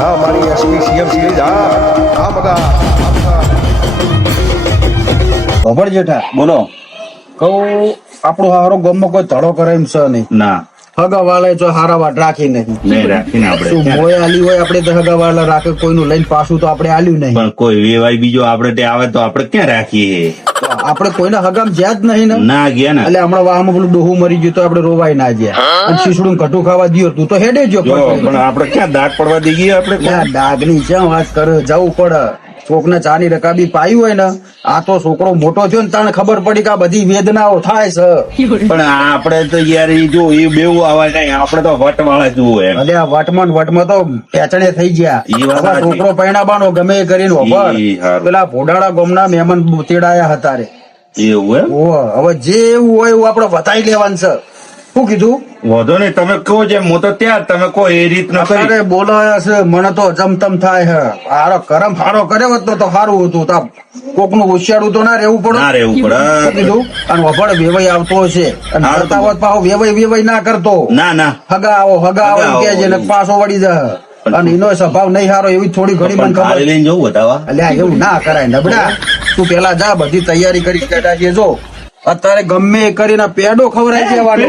હા મારી SP CM series હા મગા ખબર જેઠા બોલો. કહું આપણો હારો ગામમાં કોઈ ધડો કરે એમ છે નહીં. ના હગા વાળા જો હારા વાત રાખી નહીં. નહીં રાખીને આપણે શું મોય આલી હોય આપણે તો હગા વાળા રાખે, કોઈનું લઈને પાછું તો આપણે આલ્યું નહીં. પણ કોઈ વેવાય બીજો આપણે ત્યાં આવે તો આપણે ક્યાં રાખીએ? આપણે કોઈના હગામ જ્યાં જ નહીં ને. ના ગયા ને. એટલે હમણાં વાહમાં પેલું ડોહું મરી ગયું તો આપણે રોવાય ના ગયા. અને શીશડું કટુ ખાવા દ્યો તું તો હેડે જો. પણ આપણે ક્યાં દાગ પડવા દઈએ? આપણે ડાગની છે વાત કરે, જવું પડે. કોકને ચાની રકાબી પાયું હોય ને, આ તો છોકરો મોટો થયો ને તને ખબર પડી કે આ બધી વેદનાઓ થાય છે. પણ આપણે તો યાર ઈ જો એ બેવું આવા નહીં, આપણે તો વટ વાળા જુઓ એમ. અરે આ વટમાં તો પેચણે થઈ ગયા. ઈ વાત હવે સાચી. છોકરો પૈણાબાનો ગમે એ કરીને હોભળ. ઈ હારું. પેલા ભોડાળા ગામના મહેમાન તેડાયા હતા રે. એવું એમ? ઓહો, હવે જે એવું હોય એવું આપણે બતાવી લેવાનું છે. શું કીધું? વધો નહીં, તમે કહો છે હું તો ત્યાં, તમે કહો એ રીતના કરી. અરે બોલાયા છે, મને તો જમતમ થાય છે. હારો કરમ ફારો કર્યો હોત તો સારું હતું. તા કોકનું હોશિયારું તો ના રહેવું પડે. ના રહેવું પડે. શું કીધું? અને વફળ વેવાઈ આવતો હશે અને હારું. કરતા હોત પાછો વેવાઈ ના કરતો. ના ના હગા આવો આવો. કે છે ને પાછો વળી જાય. અને એનો સ્વભાવ નહીં હારો એવી થોડી ઘણી મને પણ ખબર. થાળી લઈને જવું બતાવા. અલ્યા એવું ના કરાય નબળા. તું પેલા જા, બધી તૈયારી કરી બેઠા છે. જો અત્યારે ગમે એ કરીને પેડો ખવડાવી દેવાનો.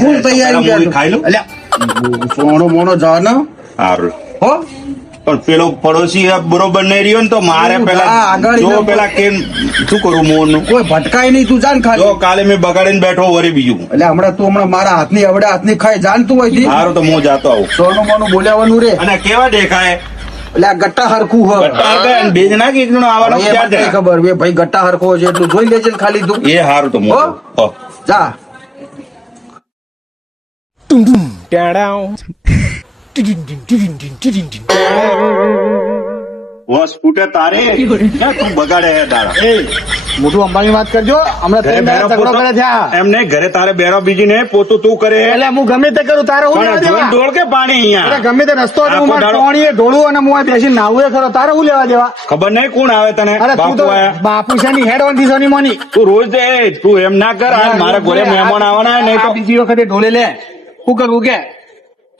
ફૂલ તૈયારી પેલા કરજો. ખાઈ લઉં? અલ્યા સોનો મોનો જા ને સારું. હો. પણ પેલો પડોશી આ બરોબર નહીં રહ્યો ને તો મારે હા, પેલા આગળ જો ના- પેલા કેમ શું કરું મોહનનું? કોઈ ભટકાય નહીં, તું જાન જો ખાલી. કાલે મેં બગાડીને બેઠો વરી બીજું. એટલે હમણાં મારા હાથની અવડે હાથની ખાઈ જાણતું હોય થી. સારું તો હું જાતો આવું. સોનું મોનું બોલાવાનું રે. અને કેવા દેખાય? એટલે આ ગટ્ટા હરખું હ. ગટ્ટા આગળ અને બે જણા કે એક જણો આવવાનો એ ક્યાં મને નહીં જાય? ખબર. બે ભાઈ ગટ્ટા હરખો છે એટલું જોઈ લેજે ને ખાલી તું. એ સારું તો હો? હો. જા. હોશ ફૂટે તારે ને તું બગાડે હે દાડા. મોટું અંબાણી વાત કરજો. હમણાં ઘરે ત્રણ બેરો દાડા ઝઘડો પોતો- કરે થયા. એમ નહીં, ઘરે તારે બેરો બીજી ને પોતું તું કરે. એટલે હું ગમે તે કરું તારે હું લેવા પણ દેવા? જોઈને ઢોળ કે પાણી અરે અહીંયા ગમે તે રસ્તો હતો, હું આખો મારે દાડો- પાણીએ ઢોળું અને હું અહીં બેસીને નાહવું એ ખરો. તારે હું લેવા દેવા? ખબર નહીં કોણ આવે તને? અરે તું બાપુ તો આયા. બાપુ છે ની હેડ ઓન સોની મોની. તું રોજ દે, તું એમ ના કર. આજ મારા ઘરે મહેમાન આવવાના હે, નહીં આ તો બીજી વખતે ઢોલે લે. શું કરવું કે?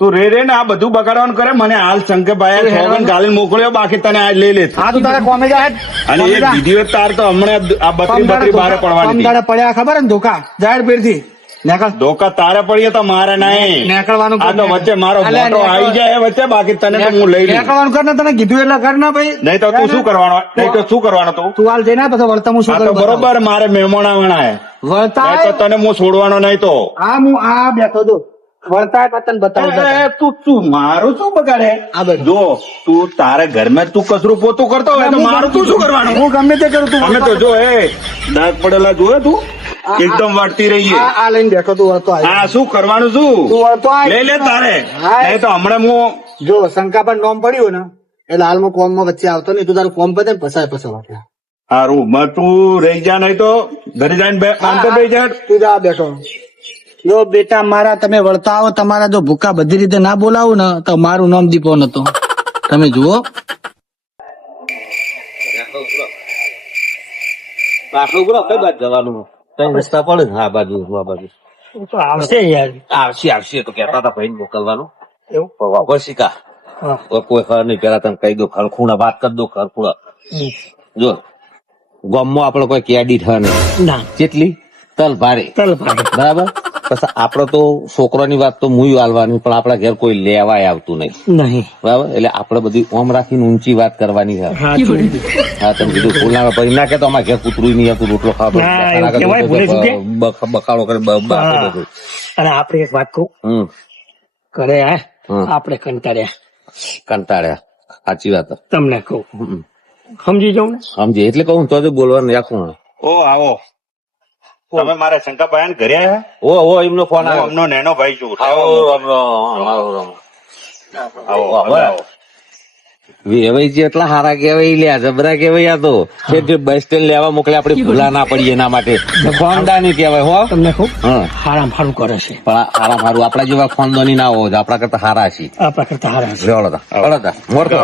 તું રે ને આ બધું બગાડવાનું કરે. મને હાલ શંકરભાઈ સોગન ગાલીને મોકલ્યો, બાકી તને આજ લઈ લે. હા તું તારે કોમે જા હેડ. અને કોમે એક જા. વિધિવત તાર તો હમણાં આ બત્રી બત્રી બારે પડવાની હતી. પમદાડે પડ્યા ખબર ને ધોકા જાહેર પેરથી નેકળ. ધોકા તારે પડીએ તો મારે નહીં. નેકળવાનું આ તો વચ્ચે મારો અલ્યા, મોટો નેકળ- આવી જાય વચ્ચે, બાકી તને તો હું લઈ લઉં. નેકળવાનું કર ને, તને કીધું એટલે કર ને ભાઈ. નહીં તો તું શું કરવાનો? નહીં તો શું કરવાનો તું? તું હાલ જઈને પછી વળતા હું શું આ તો કરું બરોબર મારે મહેમાન આવવાના હે. વળતા નહીં તો તને હું છોડવાનો નહીં તો. હા હું આ બેઠો તો વળતા તને બતાવું એ, તું મારું શું બગાડે? આ બધું. જો તું તારે ઘરમાં જ તું કચરું પોતું કરતો હોય તો મારું તું શું કરવાનું? હું ગમે તે કરું તું અમે તો જો એ દાગ પડેલા જોયે તું એકદમ વાટતી રહીએ. આ લઈને બેઠો તું વળતો આવ્યો. આ શું કરવાનું શું? તું વળતો આય. લઈ લે તારે. હા. નહીં તો હમણાં હું જો શંકા પર નોમ પડ્યું ને એટલે હાલમાં કોમ માં વચ્ચે આવતો નહીં. તું તારું કોમ પતે ને પસાય વાટ્યા. હારું તું રહી જા, નહીં તો ઘરે જઈને આંતે બેસી જા. તું જા બેઠો. જો બેટા મારા, તમે વળતા આવો, તમારા જો ભૂકા બધી રીતે ના બોલાવું ને તો મારું નામ દીપો નતો. તમે જુઓ આટલું બરો કઈ બાજુ જવાનું? કઈ રસ્તા પડે ને આ બાજુ આ બાજુ આવશે યાર. આવશે તો કેતા હતા ભાઈ મોકલવાનું. એવું? વાપર શીખા કોઈ ખબર નહીં. પેલા તમે કહી દો, ખરખુણા વાત કરી દો. ખરખુણા જો ગામમાં આપડે કોઈ કેડી થા નહીં. ના કેટલી તલ ભારે ચાલ ભાઈ. બરાબર. પછી આપડે તો છોકરાની વાત તો મુય આલવાની, પણ આપડા ઘેર કોઈ લેવાય આવતું નહીં. નહીં. બરાબર. એટલે આપડે બધી ઓમ રાખીને ઊંચી વાત કરવાની છે. હા હા તમે કીધું ફૂલ ના ભાઈ ના કે તો અમારે ઘેર કૂતરું નહીં હતું, રોટલો ના, એવું કહેવાય, ભૂલે ચૂકે. બખાડો કરે બધું. અને આપડે એક વાત કહું હમ કરે હે હમ. આપડે કંટાળ્યા. કંટાળ્યા. સાચી વાત. તમને કહું હમ. સમજી જાઉં ને. સમજે એટલે કહું તો જ બોલવાનું રાખું. ઓ આવો. તમે મારા શંકરભાઈ ઘરે આવ્યા? ઓ એમનો ફોન હું આવ્યો. એમનો નેનો ભાઈ છું. આવો. વેવાઈ જે એટલા હારા કેવાય લ્યા, જબરા કેવાય. આ તો કે બસ સ્ટેન્ડ લેવા મોકલે, આપડે ભૂલા ના પડીએ એના માટે. ખાનદાની કેવાય હો. તમને કહું હા હારામ હારું કરે છે. પણ આ હારા મારું આપડા જેવા ખાનદાની ના હોવ, આપડા કરતા હારા છીએ. આપડા કરતા હારા છે. વળતા મોરતો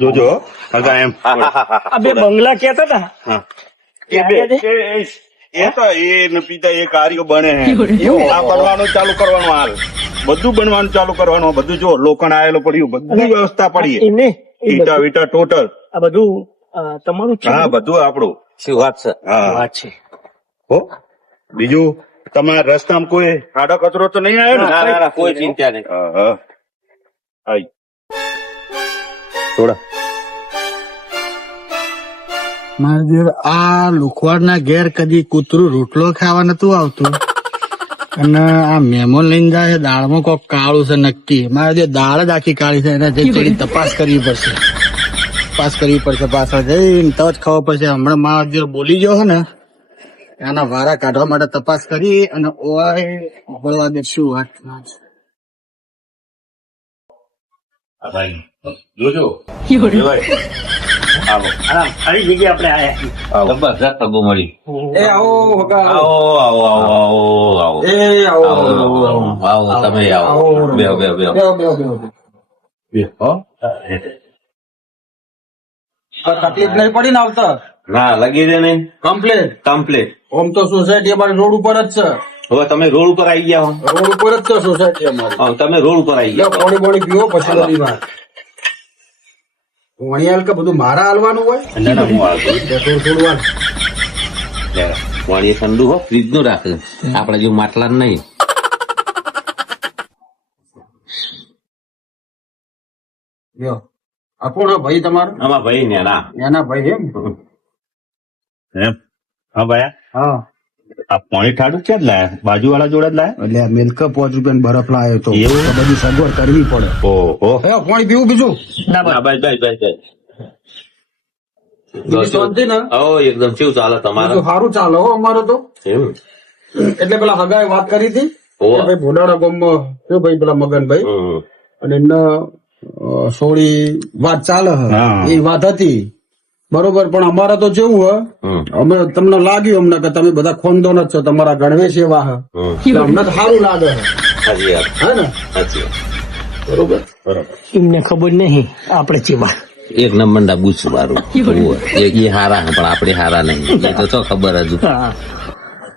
જોજો હગા એમ. આ બે બંગલા કેતા હતા હા. એ બે એ એ તો એ ને પીતા એ કાર્યો બને હે આ બનવાનું ચાલુ કરવાનું હાલ બધું બનવાનું ચાલુ કરવાનું બધું જો લોખંડ આયેલો પડ્યું બધી વ્યવસ્થા પડી એમને ઈટા વીટા ટોટલ આ બધું તમારું છે હા બધું આપણું શું વાત છે હા વાત છે. હો બીજું તમારા રસ્તામાં કોઈ ખાડો કચરો તો નહીં આવ્યો ના, ને ના, ના, કોઈ ચિંતા નહીં હા, હા. આઈ. થોડા મારા દેવ આ લુખવાડના ઘેર કદી કૂતરું રોટલો ખાવા નતું આવતું અને આ મહેમાન લઈને જાય છે દાળમાં કોક કાળું છે નક્કી મારે જે દાળ જ આખી કાળી છે એને થોડી તપાસ કરવી પડશે પાછળ જઈને તો જ ખબર પડશે હમણાં મારા જે બોલી ગયો છે ને એના વારા કાઢવા માટે તપાસ કરી અને ઓય બોલવા દે શું વાત હા, ભાઈ જોજો આવો સારી જગ્યાએ આપણે આયા જબરજસ્ત તગો મળી એ આવો હગા, આવો આવો આવો આવો આવો એ આવો આવો તમે આવો બેહો બેહો બેહો બેહો, બેહો, બેહો. હો તકલીફ નહીં પડી ને આવતા ના લગી દે નહીં કમ્પ્લેટ કમ્પ્લીટ આમ તો સોસાયટી અમારી રોડ ઉપર જ છે હવે તમે રોડ ઉપર આવી ગયા રોડ ઉપર જ છે સોસાયટી અમારી હો તમે રોડ ઉપર આવી લ્યો, ગયા પાણી પાણી પીવો પછી બધી વાત વણી હાલ કે બધું મારા હાલવાનું હોય ના ના હું આવતો થોડું થોડું હાલ. પાણી ઠંડુ હો ફ્રીજ નું રાખે આપડે જેવું માટલા નહીં લ્યો. આ કોણ હે ભાઈ તમારો આમાં ભાઈ ને ના એના ભાઈ એમ એમ હા ભાઈ હા આ પાણી ઠાડું ક્યાં જ લાયા બાજુ વાળા જોડે જ લાયા એટલે આ મિલ્ક 5 રૂપિયા બરફ લાવ્યો તો એવું? તો બધી સગવડ કરવી પડે ઓહો હે પાણી પીવું બીજું ના બસ બસ બસ બસ બીજી શાંતિ ને ઓ એકદમ કેવું ચાલે તમારે બીજું સારું ચાલે હો અમારે તો એમ એટલે પેલા હગાએ વાત કરી હતી ઓહો. કે ભાઈ ભોડાડા ગામમાં શું ભાઈ પેલા મગનભાઈ હમ. અને એમના સોળી વાત ચાલે હે. હા. એ વાત હતી બરોબર પણ અમારે તો કેવું હે હમ. અમે તમને લાગ્યું અમને કે તમે બધા ખોનદોન જ છો તમારા ગણવેશ એવા હે હમ. એટલે અમને તો સારું લાગે હે સાચી વાત હે ને સાચી વાત બરોબર એમને ખબર નહીં આપણે ચેવા એક નંબર ના બુચ મારું એક ઈ હારા હે, પણ આપણે હારા નહીં એ તો શું ખબર હજુ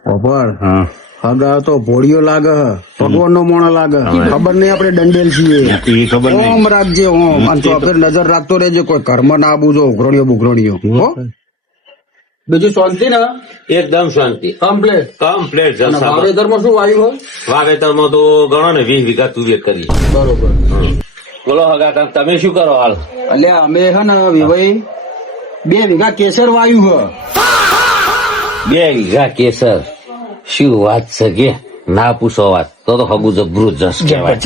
ખબર હા હગા તો ભોળિયો લાગે હે ભગવાન નો મોણો લાગે હે. ખબર નહીં આપણે દંડેલ છીએ એ ખબર નહીં ઓમ રાખજે ઓમ અને ચોફેર નજર રાખતો રહેજે કોઈ કર્મ ના આબુ જો ઉઘરણીઓ બુઘરણીઓ હો બીજું શાંતિ ને એકદમ શાંતિ કમ્પ્લેટ કમ્પ્લેટ અને જલસા વાવેતરમાં શું આવ્યું હોય વાવેતરમાં તો ગણો ને 20 વીઘા તુવેર કરી બરોબર બોલો હગા તમે શું કરો હાલ એટલે અમે હે ને વિભાઈ 2 વીઘા કેસર વાયું હે 2 વીઘા કેસર શું વાત છે કે ના પૂછો વાત તો હગુ જબરું જસ કહેવાય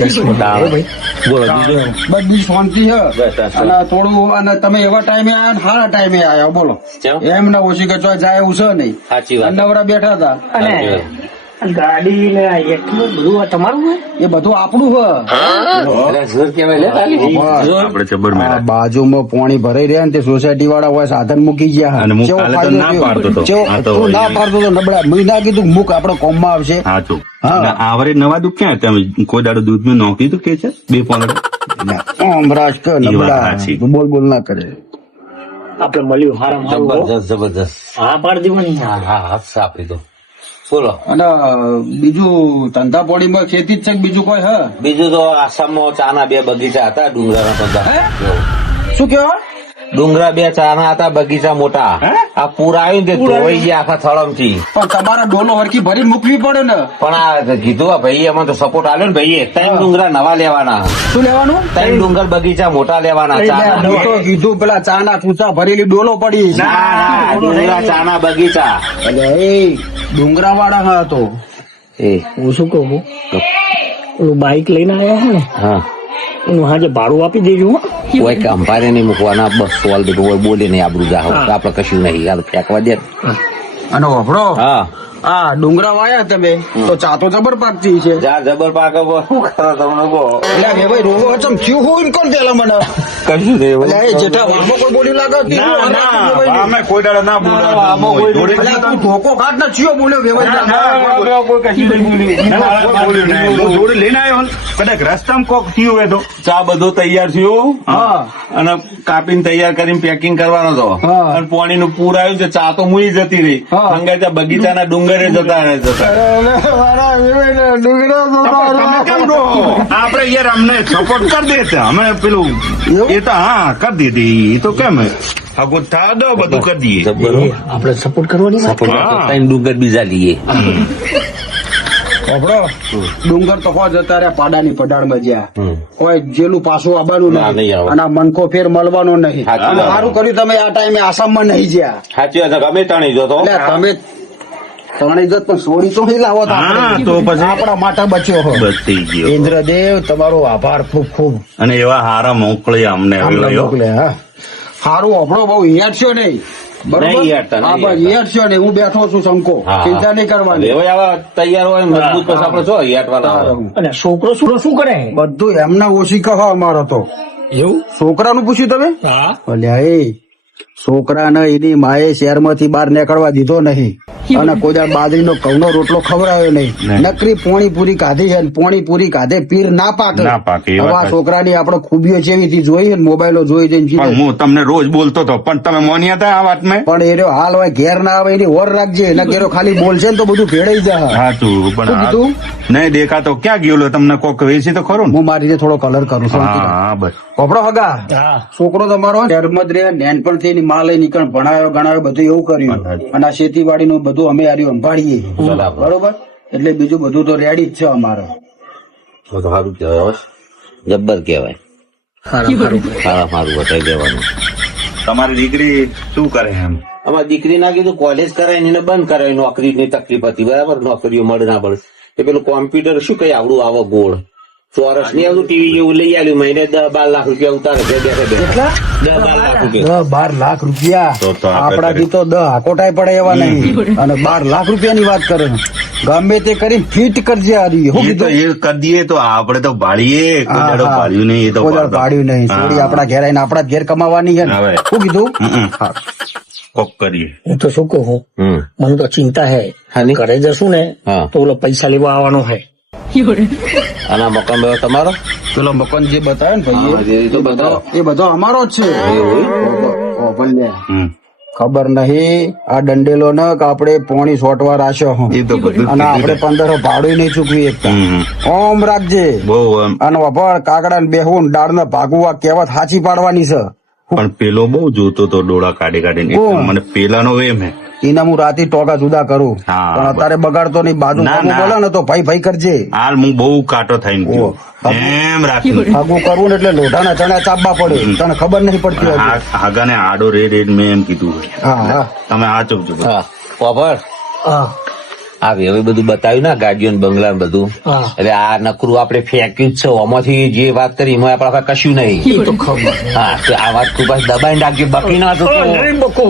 બોલો બીજું બધી શાંતિ હે બસ, અને થોડું અને તમે એવા ટાઈમે આયા ને સારા ટાઈમે આયા બોલો કેમ? એમ ના ઓછી કે ચોય જાય એવું છે નહીં સાચી વાત નવરા બેઠા હતા સાચી વાત. ગાડી ને એટલું બધું તમારું હોય એ બધું આપણું હે અરે જોર કહેવાય લે તાલી. જોર. આપણે જબર આ મેળા બાજુમાં પાણી ભરાઈ રહ્યા ને તે સોસાયટી વાળા હોય સાધન મૂકી ગયા અને હું ચેવો કાલે તો ફાયદો ના થયો? પાડતો તો. ચેવો- આ તો તું ના વળી. પાડતો તો નબળા મેં ના કીધું મૂક આપડે કોમમાં આવશે હા તો હા. આવરે નવા દુઃખ ક્યાં તમે કોઈ દાડો દૂધ નું નોકી તો કે છે 2 પોંગડા અમરાજ કે વાત નબળા સાચી. બોલ બોલ ના કરે આપણે મળ્યું હારા મારું જબરજસ્ત જબરજસ્ત હા પાડ દીવાની હા હા હાથ આપી દો બોલો અને બીજું ધંધા પોડીમાં ખેતી જ છે કે બીજું કોઈ હે બીજું તો આસામમાં ચાના 2 બગીચા હતા ડુંગરાના બધા શું કેવા ડુંગરા 2 ચાના હતા બગીચા મોટા આ પૂર આવ્યું ને તે ધોવાઈ ગયા આખા થળમથી પણ તમારા ડોલો હરકી ભરી મૂકવી પડે ને પણ આ કીધું આ ભાઈએ એમાં તો સપોર્ટ આલ્યો ને ભાઈએ 3 ડુંગરા નવા લેવાના શું લેવાનું 3 ડુંગર બગીચા મોટા લેવાના ચાના હું તો કીધું પેલા ચા ના ચૂચા ભરેલી ડોલો પડી ના ના ડુંગરા ચાના બગીચા એટલે એ ડુંગરા વાળા હા તો એ હું શું કહું ઓલું બાઈક લઈને આવ્યા છે ને હા એનું હાજે ભાડું આપી દેજો હો. કોઈ કે અંભારે નહીં મૂકવાના બસ સોલ દે બોલે નહીં આબરું જાહો આપડે કશું નહીં યાર ફેંકવા દે અને વફડો હા આ ડુંગરા વાયા તમે તો ચા તો જબર પાકતી છે. જા જબર પાકે બો શું કરો તમને કહો એટલે કે ભાઈ રોવો ચમ થયું હોય કોણ પેલા મને કશું નહીં એટલે એ જેઠા વામો કોઈ બોલી લાગે કે ના ના અમે કોઈ દાડે ના બોલાવે એટલે તું ધોકો કાઢ ને ચિયો બોલ્યો વેવાઈ જોડે લઈને આવ્યો ને કદાચ રસ્તામાં કોક થયું હોય તો ચા બધું તૈયાર થયું હા. અને કાપીને તૈયાર કરીને પેકિંગ કરવાનો હતો હા. અને પાણી નું પૂર આવ્યું છે ચા તો મુઈ જતી રહી હા. અંગે ત્યાં બગીચાના ડુંગરે જતા રહે આપડે યાર અમને સપોર્ટ કરી દે છે અમે પેલું એ તો હા કરી દીધી એ તો કેમ હગું થા દો બધું કરી દઈએ જબર હો. આપણે સપોર્ટ કરવાની સપોર્ટ હા. કરતા ડુંગર બીજા લઈએ આપડો ડુંગર તો કોઈ જતા રહ્યા પાડાની પડાળમાં જ્યાં હમ. કોઈ જેલું પાછું આવવાનું ના, નહીં આવે. અને આ મનકો ફેર મળવાનો નહીં. સાચી અને વાત. સારું કર્યું તમે આ ટાઈમે આસામમાં નહીં જ્યાં. સાચી વાત છે ગમે તાણી જો તો એટલે તમે ત્રણેય જત પણ સોડી તો નહીં લાવો તો હા, આપણે. તો પછી? આપણા માટે બચ્યો હો. બસ થઈ ગયો ઇન્દ્રદેવ તમારો આભાર ખૂબ ખૂબ અને એવા હારા મોકલી અમને આમને હવે મોકલે. હા સારું આપણો બહુ હેડશો નહીં બરોબર નહીં હેડતા, નહીં હા બસ હેડતા. હેડશો નહીં હું બેઠો છું શંકો હા. ચિંતા નહીં કરવાની હવે આવા તૈયાર હોય મજબૂત પછી આપડે જો યાટવાના સારું. અને છોકરો શું કરે બધું એમને ઓછી કહો અમારો તો એવું છોકરાનું પૂછ્યું તમે હા અલ્યા એ છોકરાને એની માએ શહેરમાંથી બહાર નીકળવા દીધો નહીં અને કોઈ દાડો બાજરીનો ઘઉંનો રોટલો ખવડાવ્યો નહીં. નકરી પોણી પૂરી કાઢી છે પોણી પૂરી કાઢે પીર ના પાકે. ના પાકે, એ હવે વાત આ સાચી. છોકરાની આપણે ખૂબીઓ જેવી જોઈ ને મોબાઈલો જોઈ જઈને પણ હું તમને રોજ બોલતો હતો પણ તમે મોન્યા હતા આ વાતમાં પણ એ રહ્યો હાલ હોય ઘેર ના આવે એની ઓર રાખજે એના ઘેરો ખાલી બોલશે ને તો બધું ભેળાઈ જાય. સાચું પણ શું કીધું? નહીં દેખાતો ક્યાં ગયો તમે કોક વેચી તો ખરો ને હું મારી રીતે થોડો કલર કરું છું હા બસ કપડો હગા હા છોકરો તમારો શહેરમાં જ રહે નાનપણથી એની માં લઈ નીકળ ભણાયો ગણાયો બધું એવું કર્યું અને આ ખેતીવાડી નું બધું અમે આર્યું સંભાળીએ બરોબર એટલે બીજું બધું તો રેડી જ છે અમારે. તો સારું કહેવાય હવે જબ્બર કહેવાય સારા સારું બતાવી દેવાનું તમારી દીકરી શું કરે એમ અમારી દીકરી ના કીધું કોલેજ કરાય ને એને બંધ કરાય નોકરીની તકલીફ હતી બરાબર નોકરીઓ મળે ના મળે એ પેલું કોમ્પ્યુટર શું કઈ આવડું આવો ગોળ ચોરસ ની આવડું ટીવી જેવું લઈ આવ્યું મહિને 10-12 લાખ રૂપિયા ઉતારે છે બેઠે બેઠે 10-12 લાખ રૂપિયા 10-12 લાખ રૂપિયા તો આપણે આપણાથી તો 10 હાકોટાય પડે એવા નહીં અને 12 લાખ રૂપિયાની વાત કરે ગમે તે કરી ફિટ કરજે હારી હું એ તો કીધું એ કરી દઈએ તો આપણે તો ભાળીએ કોઈ દાડો ભાળ્યું નહીં એ તો કોઈ દાડો ભાડ્યું નહીં સોડી આપણા ઘેર આવીને આપણા જ ઘેર કમાવાની છે ને હવે. શું કીધું હા. કોક કરીએ હું તો શું કહું હમ મને તો ચિંતા હે હાની? ઘરે જશું ને હા. તો ઓલો પૈસા લેવા આવવાનો હે અને આ મકાન વ્યવહાર તમારો પેલો મકાન જે બતાવ્યો ને હા, ભાઈ એ તો બતાવો. એ બધો અમારો જ છે ઓ ભલે. હમ. ખબર નહીં આ દંડેલો ને કે આપણે પોણી સોટવા રાખ્યો હું એ તો બધું અને આપણે કીધું. 15 ભાડું નહીં ચૂકવી એકતા હમ. ઓમ રાખજે બહુ એમ અને વફળ કાકડા ને બેહું દાળ ને ભાગવું આ કહેવત સાચી પાડવાની છે પણ પેલો બહુ જોતો તો ડોળા કાઢી કાઢીને એટલે કોણ? મને પેલાનો વેમ હે એના હું રાતે ટોકા જુદા કરું હા, પણ અત્યારે બગાડતો નહીં બાજુ ના, સામું ના. બોલે ને તો ભાઈ ભાઈ કરજે હાલ હું બહુ કાંટો થઈને ગયો એમ રાખી ભાગું કરવું ને એટલે લોઢાના ચણા ચાપવા પડે તને ખબર નહીં પડતી હજુ. હાગાને આડો રેડ મેં એમ કીધું હા હા તમે આ ચૂકજો હા પોપર હા આ હવે બધું બતાવ્યું ને ગાડીઓ ને બંગલા ને બધું હા એટલે આ નકરું આપણે ફેંક્યું જ છે આમાંથી જે વાત કરી એમાં આપણા પાસે કશું નહીં એ તો ખબર હા તો આ વાત તું પાછી દબાઈને રાખજે બકી ના જતો નહીં બકો.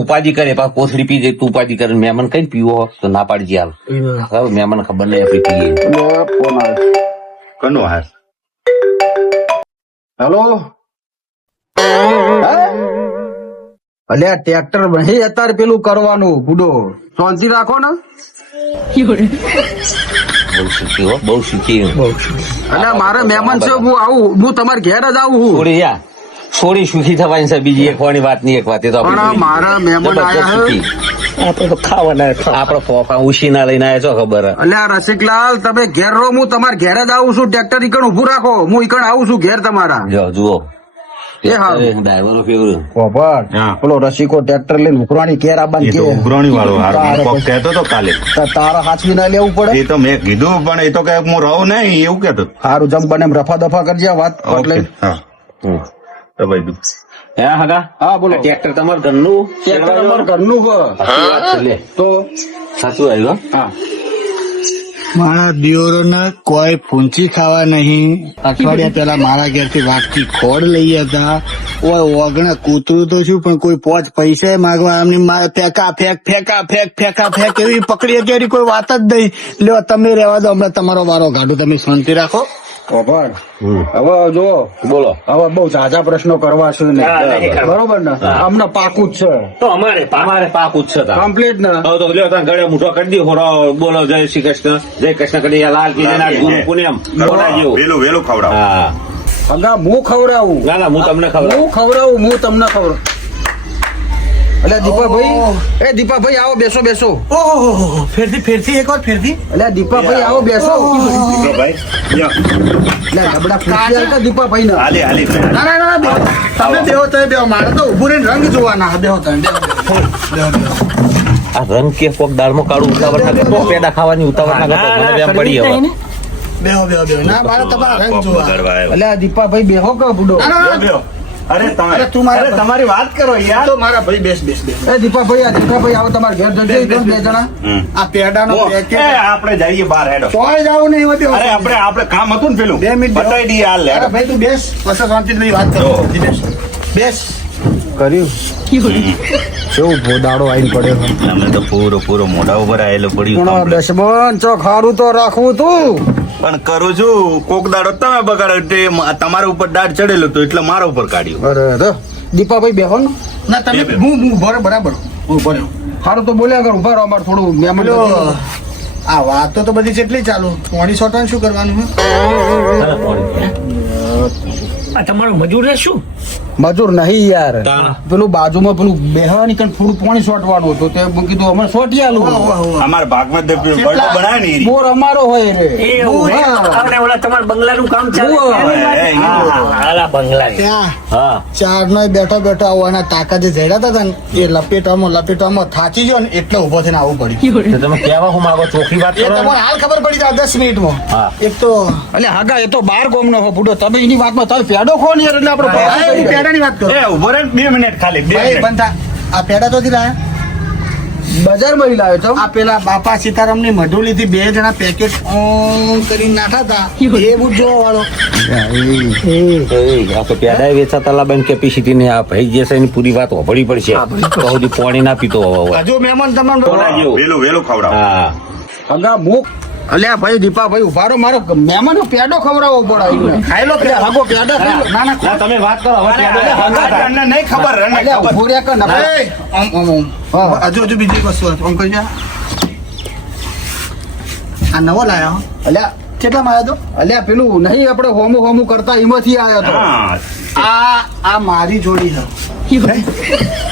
ઉપાધિ કરે પાછું કોથળી પી જાય તું ઉપાધિ કરે મહેમાન કઈ પીવો તો ના પાડજે હાલ બરાબર મહેમાન ખબર નહીં આપણે પીએ એટલે ફોન આવે કનો હાર હેલો અલ્યા ટ્રેક્ટર નહીં અત્યારે પેલું કરવાનું ગુડો શાંતિ રાખો ને બહુ સુખી હો બહુ સુખી અલ્યા મારે મહેમાન છે હું આવું હું તમારા ઘેર જ આવું છું થોડી યા થોડી સુખી થવાની છે બીજી એક વાની વાત ની એક વાત એ તો આપણે પણ મારા મહેમાન જબરદસ્ત આયા સુખી. આપણે તો ખાવાના આપડે પોપા ઉશી ના લઈને આવ્યા છો ખબર હે? અલ્યા રસિકલાલ તમે ઘેર રહો હું તમારા ઘેર જ આવું છું ટ્રેક્ટર ઈકણ ઉભું રાખો હું ઈકણ આવું છું ઘેર તમારા જો જુઓ એ હારું. ડ્રાઈવરો ફેવરું ખબર હા. પેલો રસિકો ટ્રેક્ટર લઈને ઉકરાણી કેર એ આબાન તો કે ઉઘરાણી વાળો હાર તારે કોક પછી- કહેતો તો કાલે તારા હાથવી ના લેવું પડે એ તો મેં કીધું પણ એ તો કઈ હું રહું નહીં એવું કેતો સારું જમ બને એમ રફા દફા કરજે વાત પટ ઓકે લઈને. હા તો ભાઈ હે હગા હા બોલો આ ટ્રેક્ટર તમારું ઘરનું ટ્રેક્ટર અમારા ઘરનું છે. સાચી વાત છે લે તો સાચું આવ્યું હો? હા મારા દિયોરોને કોઈ ફૂંચી ખાવા નહીં. અઠવાડિયા પહેલા મારા ઘેરથી વાટકી ખોડ લઈ હતા. ઓય ઓગણે કૂતરું તો શું પણ કોઈ પોચ પૈસા માંગવા એમની ફેંકા ફેંક એવી પકડી હતી કોઈ વાત જ નહીં. લ્યો તમે રહેવા દો, હમણાં તમારો વારો કાઢો, તમે શાંતિ રાખો. ખબર હવે જો બોલો. હવે બહુ ઝાઝા પ્રશ્નો કરવા છે ને, બરોબર ને? અમને પાકું જ છે તો અમારે પાકું જ છે તાર. કમ્પ્લીટ ને. હવે તો લ્યો તાર ગળે મૂઠો કરી દો. હોરો બોલો જય શ્રી કૃષ્ણ, જય કૃષ્ણ કરી લાલ કી જય ગુરુ પુણ્યમ બોલા જેવું. વેલું વેલું ખવડાવો. હા હગા હું ખવડાવું, ના ના હું તમને ખબર હું તમને ખવડાવું. એટલે દીપાભાઈ, એ દીપાભાઈ આવો, બેસો બેસો. ઓહો, ફેરથી એક વાર ફેરથી. એટલે દીપાભાઈ આવો, બેસો. ભાઈ લ્યો. એટલે ડબડા પૂછી આવતા દીપાભાઈ ને. હાલી હાલી ના બેહો. તમે બેહો તો બેહો, મારે તો ઉભું રહીને રંગ જોવાના. બેહો તમે બેહો. આ રંગ કે કોક દાળમાં કાળું ઉતાવળ ના કરતો, પેડા ખાવાની ઉતાવળ ના કરતો, મને એમ પડી હવે. બેહો. ના મારે તમારા રંગ જોવા. એટલે આ દીપાભાઈ બેહો કે બુડો? લ્યો. અરે અરે તું મારા- અરે તમારી વાત કરો યાર. તો મારા ભાઈ બેસ. એ દીપાભાઈ, આ દીપાભાઈ આવો, તમારે ઘેર જજો બે જણા. આ પેડાનો એ પેકેટ આપણે જઈએ બહાર હેડો. કોઈ જાવ નહીં હોય બેહો. અરે આપણે કામ હતું ને પેલું 2 મિનિટ બેહો. બતાવી દઈએ હાલ અરે હેડો. ભાઈ તું બેસ, પછી શાંતિથી વાત કરો. બેસ. કર્યું કેવું ભોદાડો આઈને પડ્યો. અમે તો પૂરો મોઢા ઉપર આવેલો પણ બેસબન ચો ખારું તો રાખવું તું. પણ કરું છું. કોક દાડો તમે બગાડો તે તમારા ઉપર દાડ ચડેલો તો એટલે મારા ઉપર કાઢ્યું. અરે દીપાભાઈ બેહો ને. ના તમે હું બરાબર હું ભર્યો. ખારું તો બોલ્યા કર, ઉભા રહો, અમારે થોડું મહેમાન પેલો નથી. આ વાતો તો બધી કેટલી ચાલુ. પોણી સોટાનું શું કરવાનું તમારો મજૂર શું મજૂર નહીં યાર, તાણ. પેલું બાજુમાં પેલું બેહવાની કણ થોડું પાણી સોટવાનું હતું, તે મેં કીધું અમે સોટી આલું. અમારા ભાગમાં તો બર્થડે બનાવે ને ઈ. બોર અમારો હોય રે. એ એવું છે? હા. આપણે ઓલા તમારા બંગલાનું કામ ચાલે ઉવ્વ. એની વાત? એ, એ, હા, આલા બંગલા ત્યાં હા ચાર નો બેઠા આવવાના ટાકા જે જડ્યા હતા ને એ લપેટામાં થાચી ગયો ને એટલે ઉભો થઈને આવવું પડ્યું. તો તમે કહેવા હું માગો ચોખ્ખી વાત એ કરો. તમને હાલ ખબર પડી જાય 10 મિનિટમાં. હા. એક તો એટલે હાગા એ તો બાર ગોમનો હો બુડો, તમે એની વાતમાં તમે પેડો ખો ને યાર, એટલે આપણે આ પાછું એની કરી પેડાની વાત કરો. એ ઉભો રહે 2 મિનિટ ખાલી 2 ભાઈ મિનિટ. બંધા આ પેડા તો લાયા. બજારમાં લાવ્યો છો. આ પેલા બાપા સીતારામ ની મઢુલી થી 2 જણા પેકેટ ઓમ કરીને નાઠા હતા. એ બુટ જોવા વાળો. આ તો પેડાય વેચાતા લાબાની કેપેસિટી ને આ ભાઈ જે છે એની પૂરી વાત હોભળી પડશે. તો સુધી પાણી ના પીતો હવે. હજુ મહેમાન તમારે બોલા જેવું. વેલું ખવડાવો. હા હગા મુક. અલ્યા ભાઈ દીપાભાઈ ઉભારો, મારો મહેમાનનો પેડો ખવડાવવો પડે એમને. ખાઈ લો એટલે હાગો પેડો ખાઈ લો. ના ના, તમે વાત કરો હવે અરે, પેડા અરે, ખાતા. અમને નહીં ખબર એને અલ્યા ખબર. ઉભો રહ્યા કે ના. એ, હા. હજુ બીજી વસ્તુ હતી. આમ કહી જા. આ નવો લાયા હો. અલ્યા કેટલામાં આવ્યો તો? અલ્યા પેલું નહીં આપણે હોમું કરતા એમાંથી આવ્યો તો. હા આ મારી જોડી છે.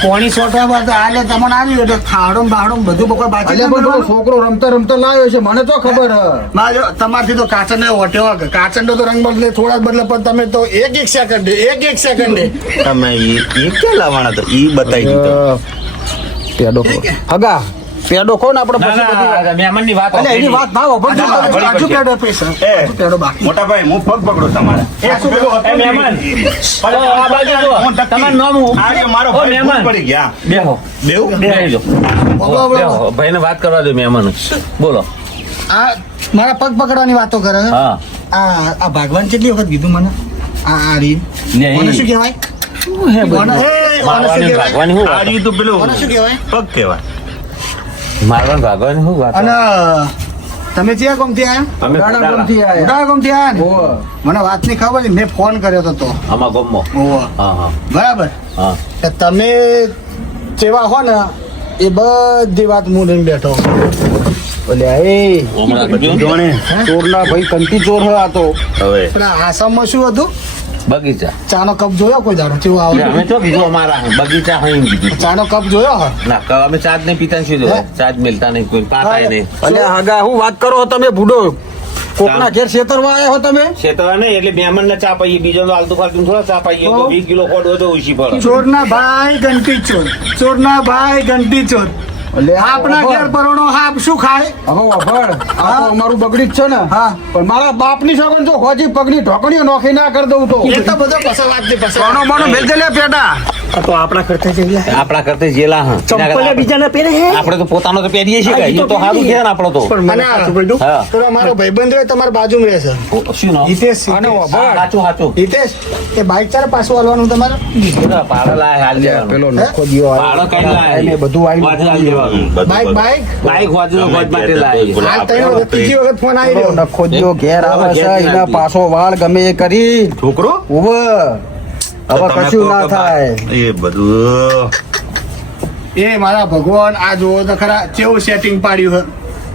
પોણી સોટવા તો આલે તમને આવ્યું એટલે ખાડો ને બાડો ને બધું બકો બાકી અલ્યા પણ પેલો છોકરો રમતા લાવ્યો છે, મને તો ખબર હ. તમારથી તો કાચન ને ઓટ્યો કાચંડો તો રંગ બદલે થોડા બદલે પણ તમે તો એક સેકન્ડે તમે એ ક્યાં લાવવાના તો ઈ બતાવી દીધો. પેડો હગા પેડો કોણ આપણે ના, પછી ના, બધી- ના, મહેમાનની વાત અલ્યા એની વાત ના હોભળ. ના, ના, ભળી હજુ પડશે. પેડો પૈસા એ, હજુ પેડો બાકી મોટા ભાઈ હું પગ પકડો તમારા. શું પેલું એ મહેમાન. આ બાજુ જુઓ. હું ટકી. તમારું નામ હું? આ રહ્યો મારો ઓ, ભાઈ મહેમાન. ભૂલ પડી ગયા. બેહો બેવું? બેહજો. બેહો. ભાઈને વાત કરવા દો મહેમાન. બોલો. આ મારા પગ પકડવાની વાતો કરે છે. હા આ ભગવાન કેટલી વખત કીધું મને આ રીત ને મને શું કહેવાય મને- એ, મને શું મારવાની કહેવાય? ભાગવાની શું આ વાત? રહ્યું તો પેલું મને શું કહેવાય? પગ કહેવાય. મારવાની ભાગવાની શું વાત? અને તમે ક્યાં ગમતી આયા અમે ગાડા ખોટાલા. ગમતી આયા. મોટા ગમતી આયા ને ઓહો. મને વાતની ખબર છે મેં ફોન કર્યો હતો તો આમાં ગમો. ઓહો. હા હા બરાબર હા કે તમે જેવા હો ને એ બધી વાત હું લઈને બેઠો અલ્યા એ હમણાં કીધું? જોણે ચોરના ભાઈ કંટી ચોર હોય આ તો. હવે પેલા આસામમાં શું હતું બગીચા ચાનો કપ જોયો કોઈ દાડો કેવો એટલે આવે અમે તો કીધું અમારા બગીચા હોય એમ કીધું. ચાનો કપ જોયો હો ના અમે ચાર્જ નહીં પીતા શું જોવે? ચાર્જ મિલતા નહીં કોઈ પાતાય નહીં. અલ્યા હાગા હું વાત કરો તમે બુડો, કોકના ઘેર ખેતરમાં આવ્યા હો તમે. શેતવા નહીં એટલે મહેમાન ને ચા પાઈએ, બીજો તો આલતુ ફાલતુ થોડા ચા પાઈએ. 20 કિલો ખોટ હોય તો ઓછી પડે. ચોરના ભાઈ ઘંટી ચોર ચોરના ભાઈ ઘંટી ચોર અલ્યા આપણા વભળ. ઘેર પરોણો હાપ શું ખાય હવે વભળ. આ તો અમારું બગડી જ છે ને. હા. પણ મારા બાપની સોગન તો હોજી પગની ઢોકણીઓ નોખી ના કરી દઉં તો. એ તો બધો પસાવાદ ની કોનો મોનો મેલ દે લે પેટા. આ તો આપણા કરતા જઈએ આપણા કરતા જેલા હા ચંપલ બીજાને પહેરે હે આપણે તો પોતાનો તો પહેરીએ છીએ હા, કે એ તો એ તો સારું પહેરીએ. છે ને આપણો તો પણ મને અને સાચું પડ્યું. હા પેલો મારો ભાઈબંધ રહ્યો તમારા બાજુમાં રહેશે શું નામ? હિતેશ અને હા, વાપર. સાચું સાચું હિતેશ એ બાઈક ચારે પાછું હાલવાનું તમારે બધા પાડો લાય હાલ દેવાનું. પેલો નખો જીવો પાડો કઈ લાય એને બધું આવ્યું. વાજે હાલ દેવાનું. બાઈક બાઈક બાઈક વાજુ ગોજ માટે લાય હાલ ત્રણ વખત ત્રીજી વખત ફોન આવી પેલો રહ્યો નખો જીવો ઘેર આવે છે એના પાછો વાળ ગમે એ કરી છોકરો ઉભ હવે તમે કશું કહો ના કે થાય એ બધું એ મારા ભગવાન આ જોવો તો ખરા કેવું સેટિંગ પાડ્યું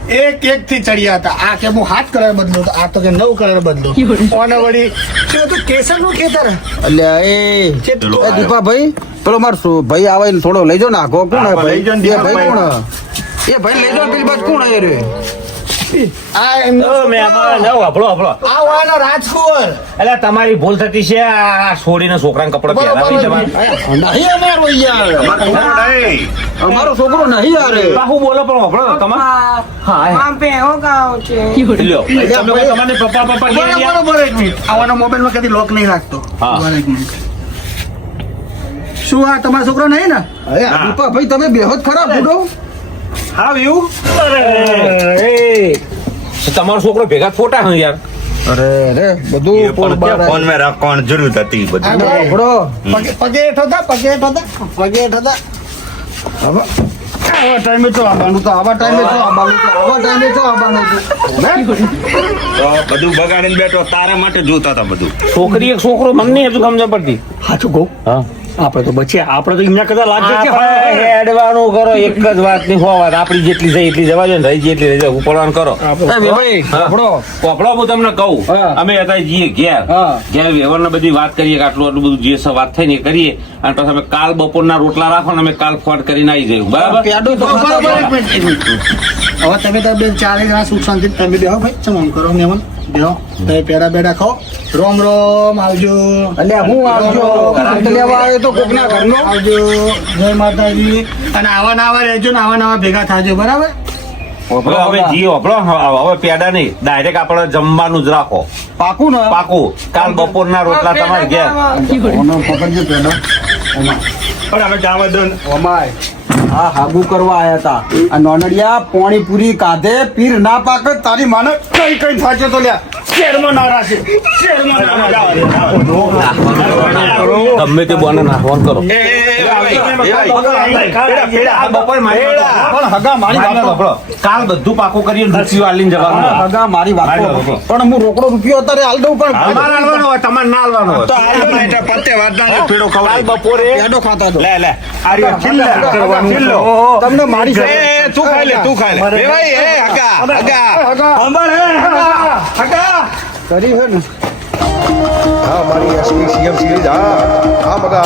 છે એક એક થી ચડ્યા હતા આ કે હું 7 કલર બદલું તો આ તો કે 9 કલર બદલું ઓને વળી શું હતું કેસર નું ખેતર અલ્યા એ દીપાભાઈ પેલો માર ભાઈ આવે ને થોડો લઈ જાઓ ને આખો કોણ હે હા, ભાઈ લઈ જાઓ ને એ ભાઈ દીપાભાઈ. કોણ હે? એ ભાઈ લઈ જાઓ પેલી બાજુ કોણ હે રે આ એમનો ઓ મેં અમારા જાઓ આપણો આપણો આ વાળા રાજકુંવર એટલે તમારી ભૂલ થતી છે આ છોડીને છોકરાને કપડા પહેરાવી તમારે નહીં અમારો યાર અમારો છોકરો નહીં યાર બાહુ બોલો પણ આપણો તમારે હા લ્યો તમે તમારે પપ્પા પપ્પા કહી રહ્યા? બરોબર એક મિનિટ આવાનો મોબાઈલ માં કદી લોક નહીં રાખતો હા. બરોબર, એક મિનિટ શું આ તમારો છોકરો નહીં ને અરે દીપાભાઈ તમે બેહો જ ખરા બુડો હાવ એવું તમારો છોકરો ભેગા ફોટા હે યાર અરે રે એ બધું પણ પોર બાર ત્યાં ફોન માં રાખવાની જરૂર હતી બધું આ બરોબર. બુડો પગે હેઠો થા પગે હેઠો થા પગે હેઠો થા આવા ટાઈમે તો આવવાનું તો આવા ટાઈમે તો આવવાનું તો આવા ટાઈમે તો આવવાનું તો બધું બગાડીને બેઠો તારા માટે જોતા હતા બધું છોકરી એક છોકરો મને નહીં હજુ સમજ પડતી સાચું કહું હા આપણે તો બચ્યા આપણે તો એમના કરતા લાગે છે આપણે હેડવાનું કરો એક જ વાત ની હો વાત આપડી જેટલી જાય એટલી જવા દો ને રહી જાય એટલી રહી જાય ઉપડવાનું કરો ભાઈ આપણો પોપડો હું તમને કહું હા. અમે અત્યારે જઈએ ઘેર હા. ઘેર વ્યવહાર બધી વાત કરીએ કે આટલું આટલું બધું જે વાત થઈ ને એ કરીએ અને પછી અમે કાલ બપોરના રોટલા રાખો ને અમે કાલ ફોન કરીને આવી જઈએ બરાબર પેડો તો બરોબર, ખાતા એક મિનિટ, એક મિનિટ. હવે તમે તો બે 4 જણા સુખ શાંતિ તમે બેહો ભાઈ ચમ આમ કરો મેમન બેહો તમે પેડા બેડા ખાઓ રોમ રોમ આવજો અલ્યા હું આવજો ખર્ચ લેવા આવ્યો તો કોકના ઘરનો આવજો જય માતાજી અને આવા નવા રહેજો ને આવા નવા ભેગા થાજો બરાબર હવે જી આપણો હવે પેડા નહીં ડાયરેક્ટ આપણે જમવાનું જ રાખો પાકું ને પાકું કાલ બપોરના રોટલા તમારે ઘેર ઓનો પકડજો પેડો પણ અમે જાવા દો ને. ઓમાય આ હાગુ કરવા આયા તા આ નોનડિયા પોણીપુરી કાધે પીર ના પાકે તારી માને કઈ કઈ થાચે તો લ્યા શેરમાં ના રાશે શેરમાં ના રાશે ગમે તે બોને નાખવાનું કરો આ બપોર મારી પણ હગા મારી વાતો કાલ બધું પાકું કરીને દૂસરી વાલીને જવાનું હગા મારી વાતો પણ હું રોકડો રૂપિયો અત્યારે હાલ દઉં પણ તમારે હાલવાનો હોય તમારે ના હાલવાનો હોય તો આ રીતે એટલે પત્તે વાટવાનો પેડો ખવડાવી. બપોરે પેડો ખાતા દો લે લે આ રહ્યો છિલ્લો. છિલ્લો. તમને મારી એ તું ખાઈ લે તું ખાઈ લે એ ભાઈ એ હગા હગા કરી હે ને હા મારી એસપી સીએમ સિરીઝ હા હા મગા